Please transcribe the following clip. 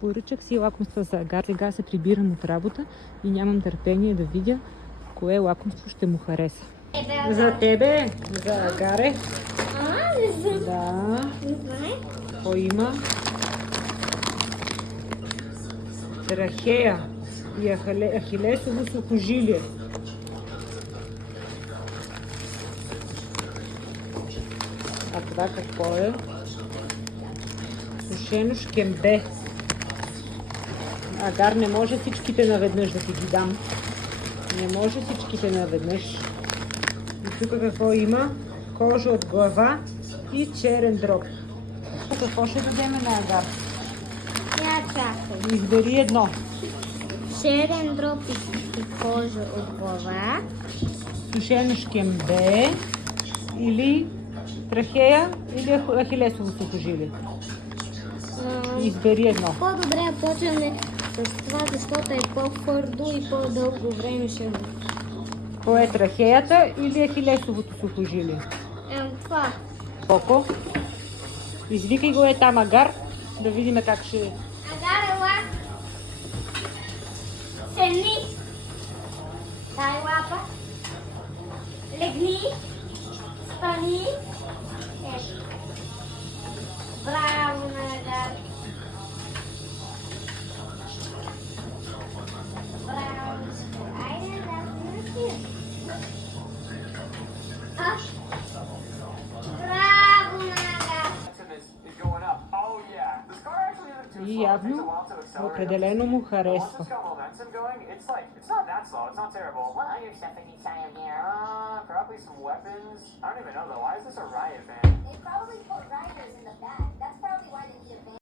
Поръчах си лакомства за Агар. Сега се прибирам от работа и нямам търпение да видя кое лакомство ще му хареса. За тебе, за Агаре. Не знам. Да. Не знае. Какво има? Трахея и ахилесово сухожилие. А това какво е? Сушено шкембе. Агар, не може всичките наведнъж да ти ги дам. Не може всичките наведнъж. И тук какво има? Кожа от глава и черен дроб. Какво ще дадем на Агар? Я чакай. Избери едно. Черен дроб и кожа от глава. Сушено шкембе или трахея или ахилесово сухожилие. Избери едно. По-добре почваме с това, защото е по-твърдо и по-дълго време ще го. Кое е трахеята или ахилесовото сухожилие? Това. Коко? Извикай го там Агар, да видим как ще... Агар, ела. Седни. Дай лапа. Легни. Стани. Браво на Агар. Браво. Айде, да се Браво на Агар. И явно определено му харесва. They probably put riders in the back. That's probably why they